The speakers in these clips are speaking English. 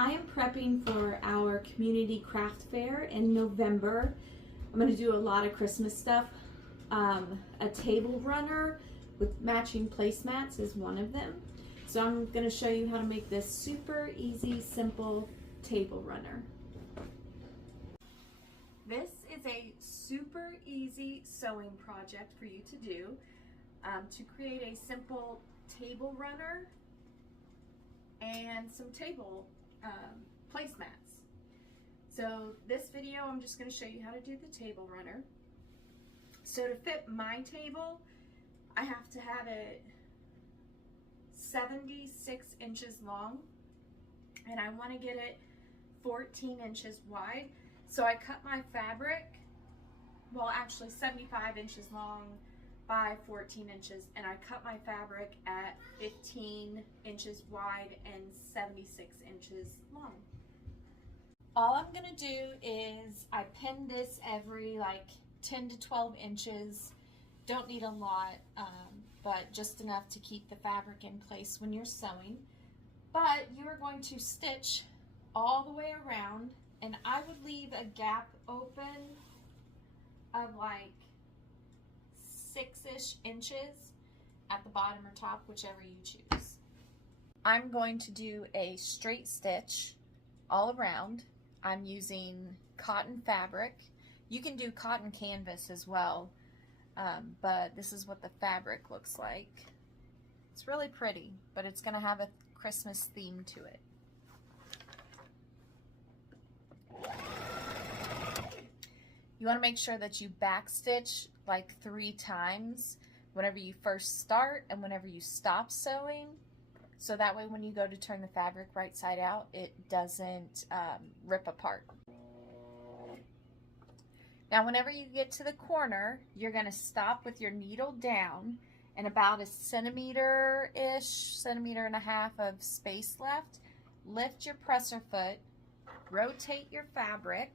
I am prepping for our community craft fair in November. I'm going to do a lot of Christmas stuff. A table runner with matching placemats is one of them. So I'm going to show you how to make this super easy, simple table runner. This is a super easy sewing project for you to do to create a simple table runner and some table placemats. So this video I'm just going to show you how to do the table runner. So to fit my table, I have to have it 76 inches long, and I want to get it 14 inches wide. So I cut my fabric, well actually 75 inches long by 14 inches, and I cut my fabric at 15 inches wide and 76 inches long. All I'm gonna do is I pin this every like 10 to 12 inches. Don't need a lot, but just enough to keep the fabric in place when you're sewing. But you are going to stitch all the way around, and I would leave a gap open of like 6-ish inches at the bottom or top, whichever you choose. I'm going to do a straight stitch all around. I'm using cotton fabric. You can do cotton canvas as well, but this is what the fabric looks like. It's really pretty, but it's going to have a Christmas theme to it. You want to make sure that you backstitch like 3 times whenever you first start and whenever you stop sewing, so that way when you go to turn the fabric right side out, it doesn't rip apart. Now whenever you get to the corner, you're going to stop with your needle down and about a centimeter-ish, centimeter and a half of space left. Lift your presser foot, rotate your fabric.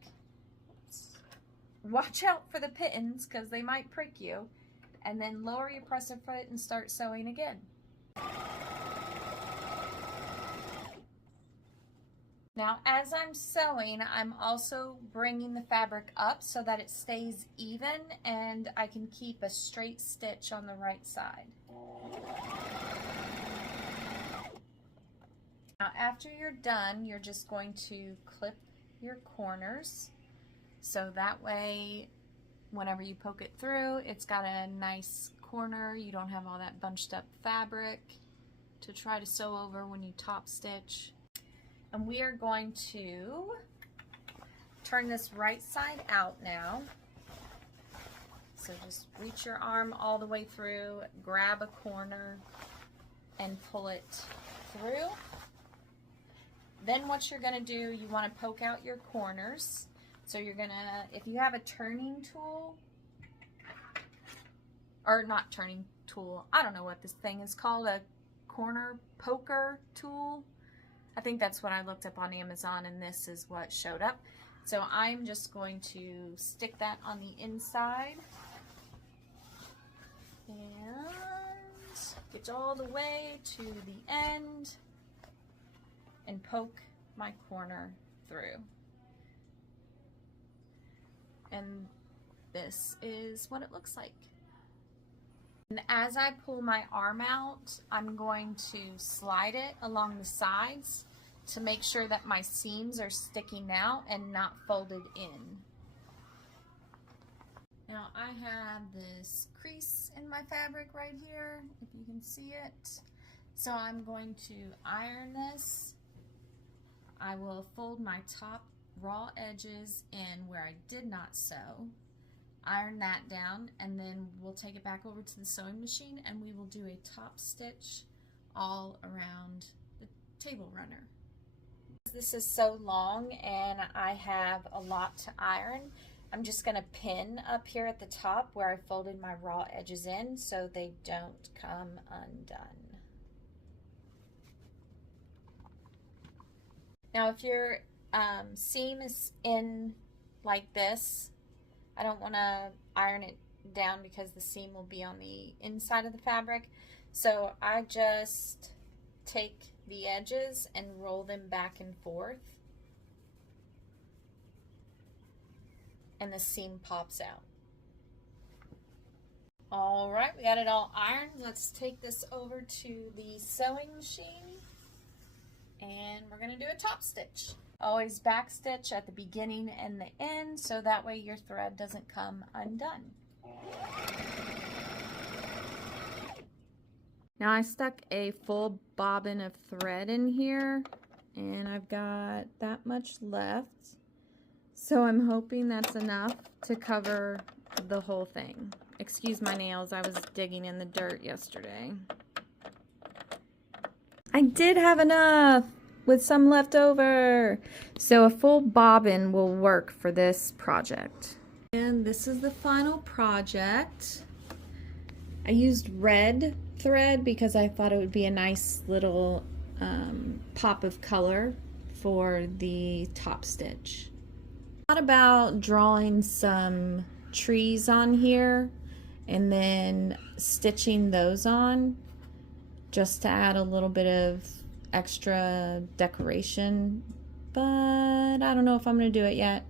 Watch out for the pittons because they might prick you, and then lower your presser foot and start sewing again. Now as I'm sewing, I'm also bringing the fabric up so that it stays even and I can keep a straight stitch on the right side. Now after you're done, you're just going to clip your corners, so that way whenever you poke it through, it's got a nice corner. You don't have all that bunched up fabric to try to sew over when you top stitch. And we are going to turn this right side out now. So just reach your arm all the way through, grab a corner, and pull it through. Then what you're gonna do, you wanna poke out your corners. So you're gonna, if you have a turning tool, or not turning tool, I don't know what this thing is called, a corner poker tool. I think that's what I looked up on Amazon, and this is what showed up. So I'm just going to stick that on the inside and get all the way to the end and poke my corner through. And this is what it looks like. And as I pull my arm out, I'm going to slide it along the sides to make sure that my seams are sticking out and not folded in. Now I have this crease in my fabric right here, if you can see it. So I'm going to iron this. I will fold my top raw edges in where I did not sew, iron that down, and then we'll take it back over to the sewing machine and we will do a top stitch all around the table runner. This is so long and I have a lot to iron, I'm just going to pin up here at the top where I folded my raw edges in so they don't come undone. Now if your seam is in like this, I don't want to iron it down because the seam will be on the inside of the fabric. So I just take the edges and roll them back and forth. And the seam pops out. All right, we got it all ironed. Let's take this over to the sewing machine and we're gonna do a top stitch. Always back stitch at the beginning and the end so that way your thread doesn't come undone. Now I stuck a full bobbin of thread in here and I've got that much left. So I'm hoping that's enough to cover the whole thing. Excuse my nails, I was digging in the dirt yesterday. I did have enough with some left over. So a full bobbin will work for this project. And this is the final project. I used red thread because I thought it would be a nice little pop of color for the top stitch. Thought about drawing some trees on here and then stitching those on just to add a little bit of extra decoration, but I don't know if I'm going to do it yet.